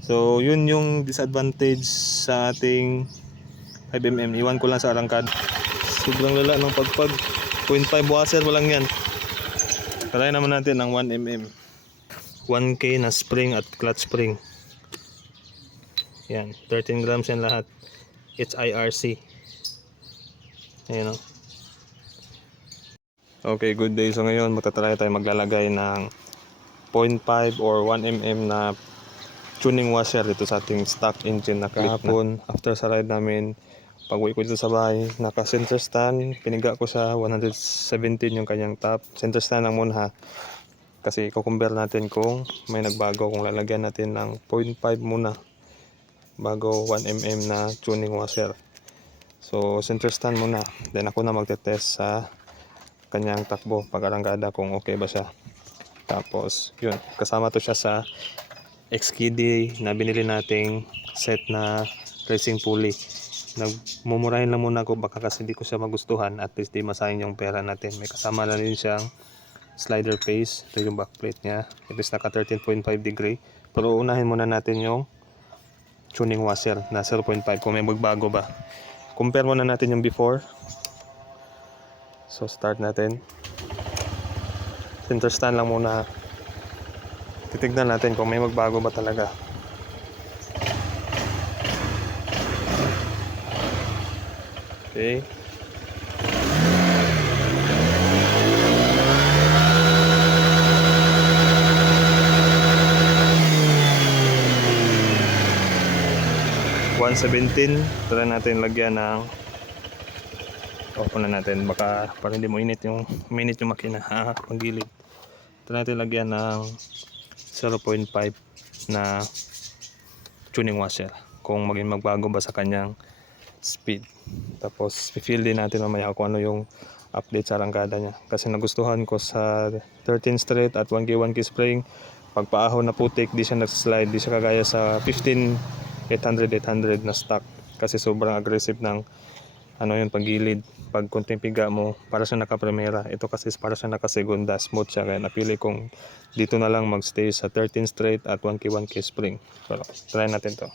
So yun yung disadvantage sa ating 5mm. Iwan ko lang sa arangkada. Sobrang lala ng pagpag. 0.5 washer mo lang yan. Try naman natin ng 1mm. 1K na spring at clutch spring. Yan, 13 grams yan lahat. It's IRC. Ayan o. Okay, good day. So ngayon magtatry tayo maglalagay ng 0.5 or 1mm na tuning washer dito sa ating stock engine na kahapon. After sa ride namin, pag uwi ko dito sa bahay, naka center stand, piniga ko sa 117 yung kanyang top. Center stand lang muna ha. Kasi i-compare natin kung may nagbago, kung lalagyan natin ng 0.5 muna bago 1mm na tuning washer. So center stand muna, then ako na magte-test sa kanyang takbo pag-arangkada kung okay ba siya. Tapos yun, kasama to siya sa XKD na binili nating set na racing pulley. Nagmumurahin lang muna ako baka kasi di ko siya magustuhan, at least di masayang yung pera natin. May kasama na rin siyang slider face. Ito yung backplate niya. It is naka 13.5 degree. Pero unahin muna natin yung tuning washer na 0.5 kung may magbago ba. Compare muna natin yung before. So start natin. Center stand lang muna. Titignan natin kung may magbago ba talaga. Okay. $117. Try natin lagyan ng off na natin baka para hindi mo init yung makina paggilid. Try natin lagyan ng 0.5 na tuning washer kung maging magbago ba sa kanyang speed. Tapos feel din natin mamaya kung ano yung update sa arangkada niya, kasi nagustuhan ko sa 13 straight at 1K spring. Pagpaahon na putik, di siya nagslide, di siya kagaya sa 15 800 na stock, kasi sobrang aggressive ng yung paggilid. Pag konting piga mo, para siya naka-primera. Ito kasi para siya naka-segunda, smooth siya. Kaya napili kong dito na lang magstay sa 13 straight at 1K spring. So try natin to.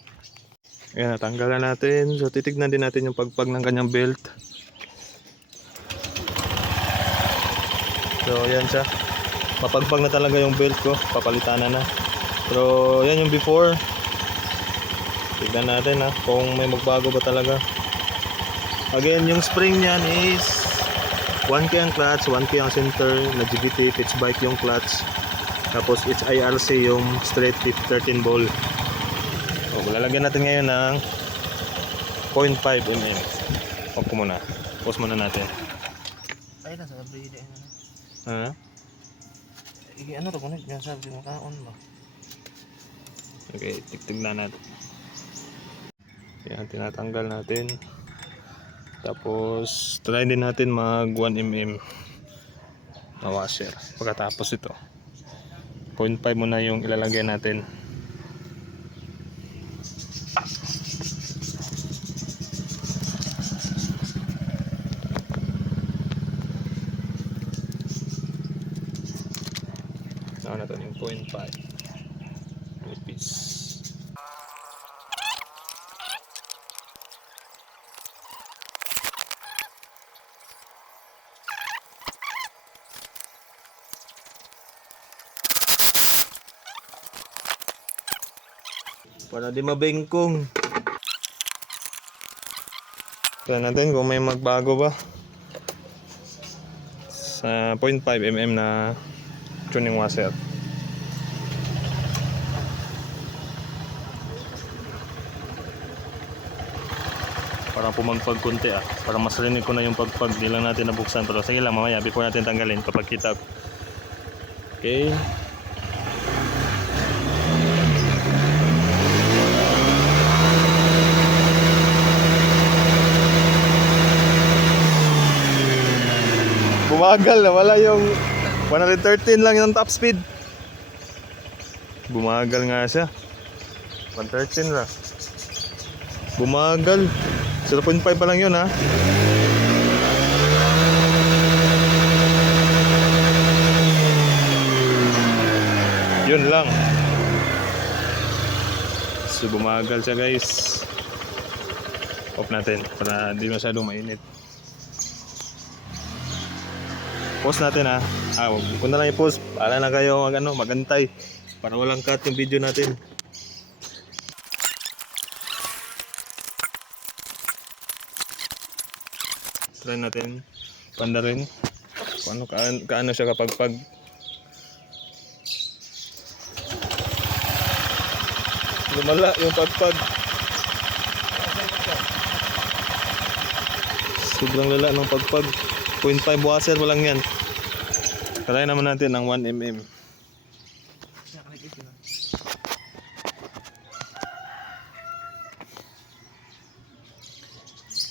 Ayan, natanggalan natin. So titignan din natin yung pagpag ng kanyang belt. So ayan siya, mapagpag na talaga yung belt ko, papalitan na. Pero yan yung before. Tignan natin kung may magbago ba talaga. Again, yung spring niyan is 1K ang clutch, 1K ang center, na GBT, pitch bike yung clutch. Tapos it's IRC yung straight 13 ball. So, lalagyan natin ngayon ng 0.5mm. Off ko muna. Pause muna natin. Ay na sa bride Ha? ano to kuno yan sabi mo kaon ba. Okay, tignan natin. Yan, tinatanggal natin. Tapos try din natin mag 1mm na washer. Pagkatapos ito 0.5 muna yung ilalagay natin. Saan natin yung 0.5 piece. Para di mabengkong. Tignan natin kung may magbago ba sa 0.5mm na tuning washer. Parang pumagpag konti Parang mas rinig ko na yung pagpag. Di lang natin nabuksan. Pero sige lang, mamaya before natin tanggalin kapag kita. Okay. Bumagal na, wala yung 113 lang yung top speed. Bumagal nga siya. 113 lang. Bumagal. 0.5 pa lang yun Yun lang. So bumagal siya guys. Off natin para hindi masyadong mainit. Pause natin ha. Kung na lang i-pause, para na kayo magantay. Para walang cut yung video natin. Try natin panda rin. Kaano siya kapag lumala yung pagpag. Sobrang lala ng pagpag. 0.5 washer pa lang yan. Try naman natin ng 1mm.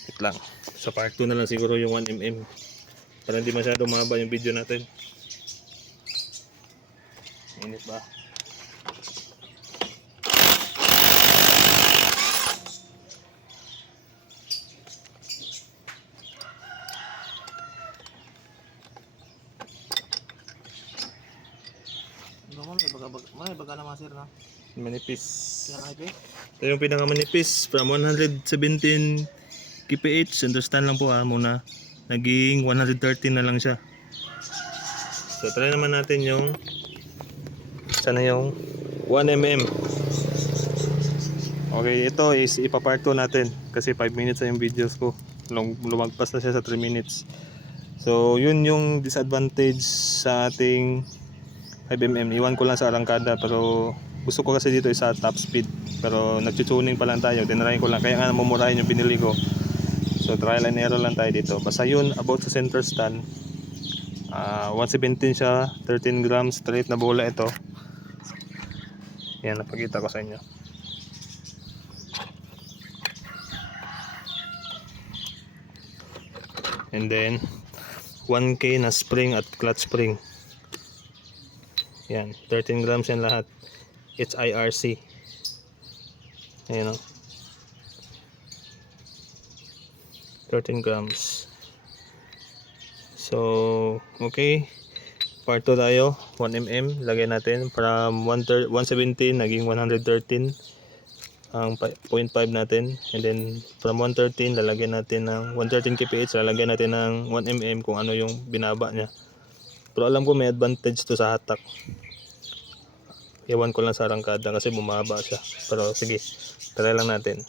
Wait lang. Sa part 2 na lang siguro yung 1mm. Para hindi masyado mahaba yung video natin. Init ba? May baga na masir na. Manipis. Kaya kahit Ito yung pinakamanipis from 117 kph. Understand lang po muna. Naging 113 na lang siya. So try naman natin yung sana yung 1mm. Okay, ito is ipapart 2 natin kasi 5 minutes na yung videos ko. Lumagpas na siya sa 3 minutes. So yun yung disadvantage sa ating 5mm. Iwan ko lang sa arangkada pero gusto ko kasi dito sa top speed. Pero nagtutuning pa lang tayo. Tinry ko lang. Kaya nga namumurahin yung binili ko. So trial and error lang tayo dito. Basta yun about sa center stand. 117 siya. 13 grams straight na bola ito. Yan, napakita ko sa inyo. And then 1K na spring at clutch spring. Yan, 13 grams yan lahat. It's IRC. Ayan o. 13 grams. So, okay. Part 2 tayo. 1mm. Lagay natin. From 117 naging 113. Ang 0.5 natin. And then, from 113 lalagyan natin ng 113 kph. Lalagyan natin ng 1mm kung ano yung binaba niya. Pero alam ko may advantage to sa hatak. Iwan ko lang sa arangkada kasi bumaba siya. Pero sige, try lang natin.